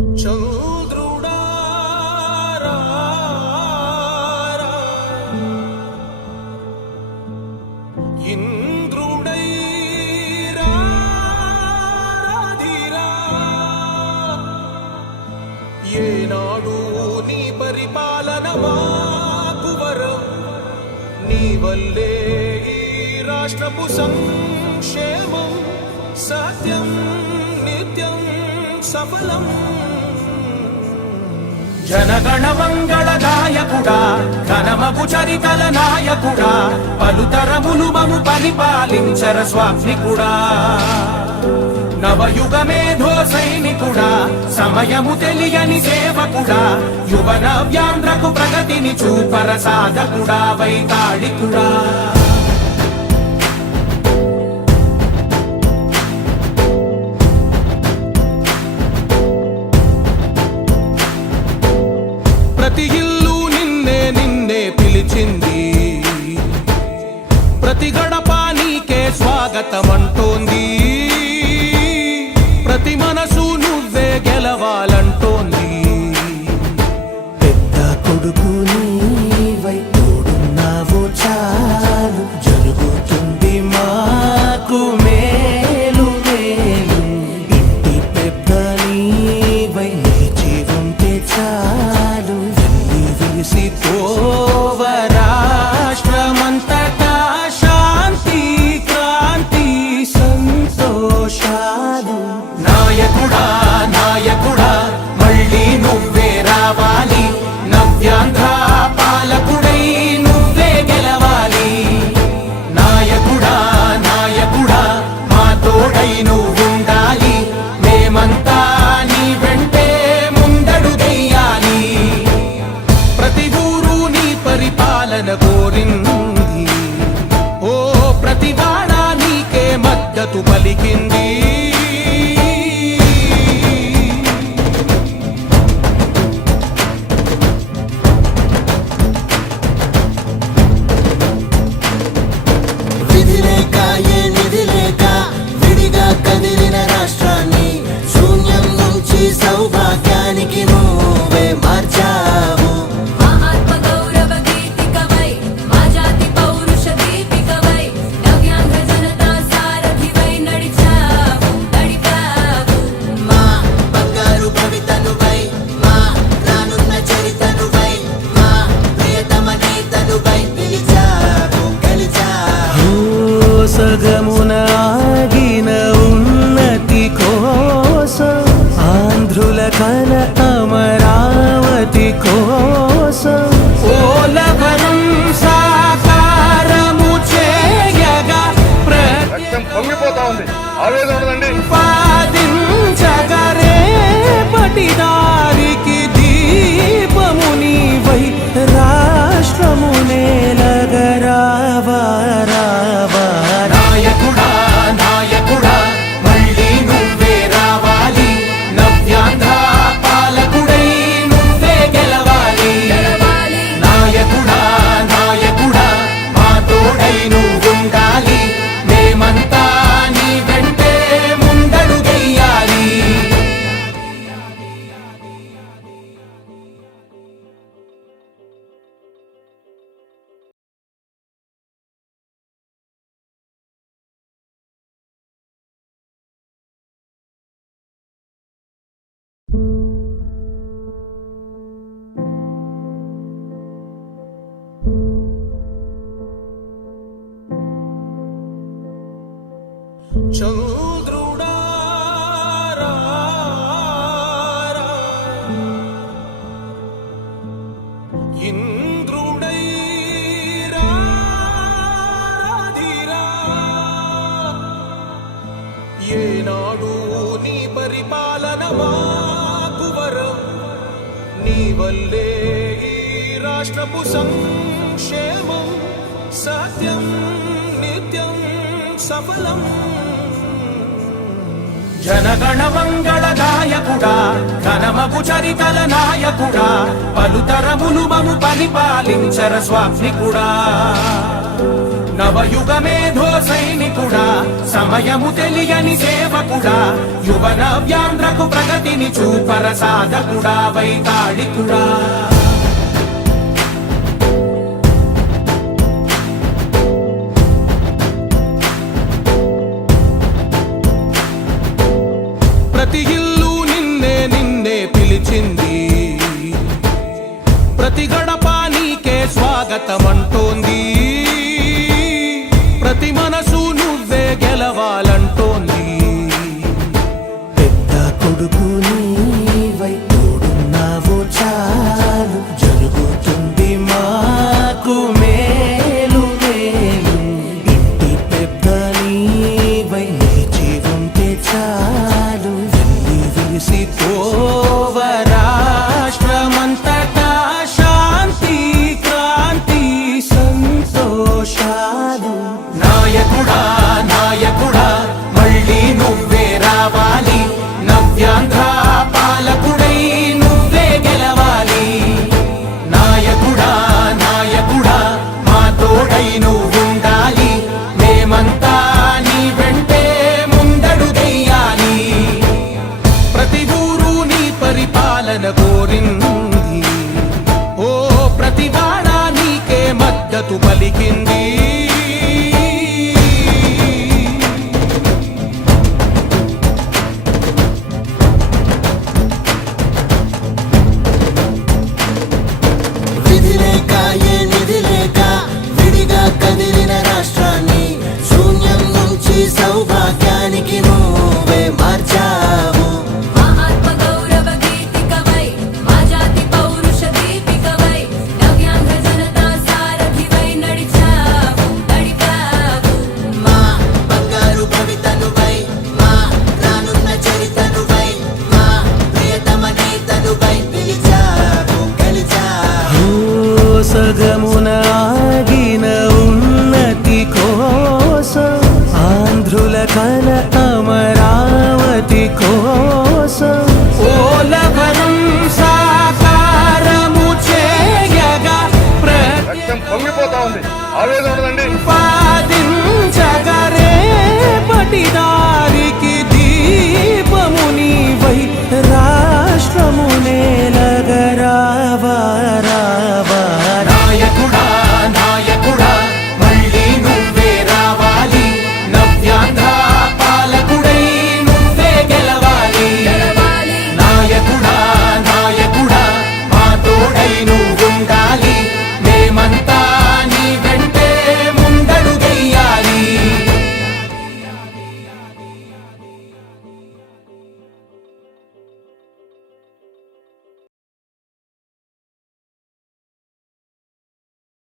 చంద్రుడా ఇంద్రుడై రాధిరా ఏనాడు నీ పరిపాలన మాకు వరం నీ వల్లే ఈ రాష్ట్రపు సంక్షేమం సత్యం నిత్యం సఫలం జనగణ మంగళ నాయకుడా ఘనమగు చరితల నాయకుడా పలుతరములు మము పరిపాలించర స్వామికుడా నవయుగ మేధో సైనికుడా సమయము తెలియని సేవకుడా యువన వ్యాంధ్రకు ప్రగతిని చూపర సాధకుడా వైతాళికుడా ప్రతి ఇల్లు నిన్నే నిన్నే పిలిచింది ప్రతి గడప నీకే స్వాగతమంటోంది ప్రతి మనసు నువ్వే గెలవాలంటోంది పెద్ద కొడుకు నీవై తోడున్నావు చాలు జరుగుతుంది మాకు మేలు మేలు ఇంటి పెద్ద నీవై నిలిచి ఉంటే చాలు విసి పోవ రాష్ట్రమంతటా శాంతి క్రాంతి సంతోషాలు నాయకుడా నాయకుడా మళ్ళీ నువ్వే రావాలి నవ్యాంధ్ర పాలకుడై నువ్వే గెలవాలి నాయకుడా నాయకుడా మా తోడై నువ్వుండాలి మేమంతా నీ వెంటే ముందడుగెయ్యాలి ప్రతి ఊరు నీ పరిపాలన కోరింది ఓ ప్రతి వాడ నీకే మద్దతు పలికింది విధి లేక ఏ నిధి లేక విడిగా కదిలిన రాష్ట్రాన్ని శూన్యం నుంచి సౌభాగ్యానికి నువ్వే మార్చావు మా ఆత్మ గౌరవ గీతికవై మా జాతి పౌరుష దీపికవై నవ్యాంధ్ర జనతా సారథివై నడిచావు మా బంగారు భవితనువై మా రానున్న చరితనువై మా ప్రియతమ నేతనువై పిలిచావు గెలిచావు సగమున ఆగిన ఉన్నతి కోసం ఆంధ్రుల కల అమరావతి కోసం ఓలవరం సాకారము చేయగా రక్తం పొంగిపోతా ఉంది ఆవేదన ఉండదండి ప్రతిపాదించగరే పటిదారికి దీపము నీవై రాష్ట్రము నేలగరావా రావా నాయకుడా నాయకుడా మళ్ళీ నువ్వే రావాలి నవ్యాంధ్ర పాలకుడై నువ్వే గెలవాలి నాయకుడా నాయకుడా మా తోడై నువ్వుండాలి మేమంతా నీ వెంటే ముందడుగెయ్యాలి చంద్రుడా ఇంద్రుడై రాధిరా ఏనాడు నీ పరిపాలన మాకు వరం నీ వల్లే ఈ రాష్ట్రపు సంక్షేమం సత్యం నిత్యం సఫలం జనగణ మంగళ నాయకుడా ఘనమగు చరితల నాయకుడా పలుతరములు మము పరిపాలించర స్వామికుడా నవయుగ మేధో సైనికుడా సమయము తెలియని సేవకుడా యువ నవ్యాంధ్రకు ప్రగతిని చూపర సాధకుడా వైతాళికుడా ప్రతి ఇల్లు నిన్నే నిన్నే పిలిచింది ప్రతి గడప నీకే స్వాగతమంటోంది ప్రతి మనసు నువ్వే గెలవాలంటోంది పెద్ద కొడుకు నీవై తోడున్నావు చాలు జరుగుతుంది మాకు మేలు మేలు ఇంటి పెద్ద నీవై నిలిచి ఉంటే చాలు వెళ్ళి విరిసి పోవ రాష్ట్రమంతటా శాంతి క్రాంతి సంతోషాలు నాయకుడా నాయకుడా మళ్ళీ నువ్వే రావాలి నవ్యాంధ్ర పాలకుడై నువ్వే గెలవాలి నాయకుడా నాయకుడా మా తోడై నువ్వుండాలి మేమంతా నీ వెంటే ముందడుగెయ్యాలి ప్రతి ఊరు నీ పరిపాలన కోరింది ఓ ప్రతి వాడ నీకే మద్దతు పలికింది విధి లేక ఏ నిధి లేక విడిగా కదిలిన రాష్ట్రాన్ని శూన్యం నుంచి సౌభాగ్యానికి నువ్వే మార్చావు మా ఆత్మ గౌరవ గీతికవై మా జాతి పౌరుష దీపికవై నవ్యాంధ్ర జనతా సారథివై నడిచావు నడిపావు మా బంగారు భవితనువై మా రానున్న చరితనువై మా ప్రియతమ నేతనువై పిలిచావు గెలిచావు సగము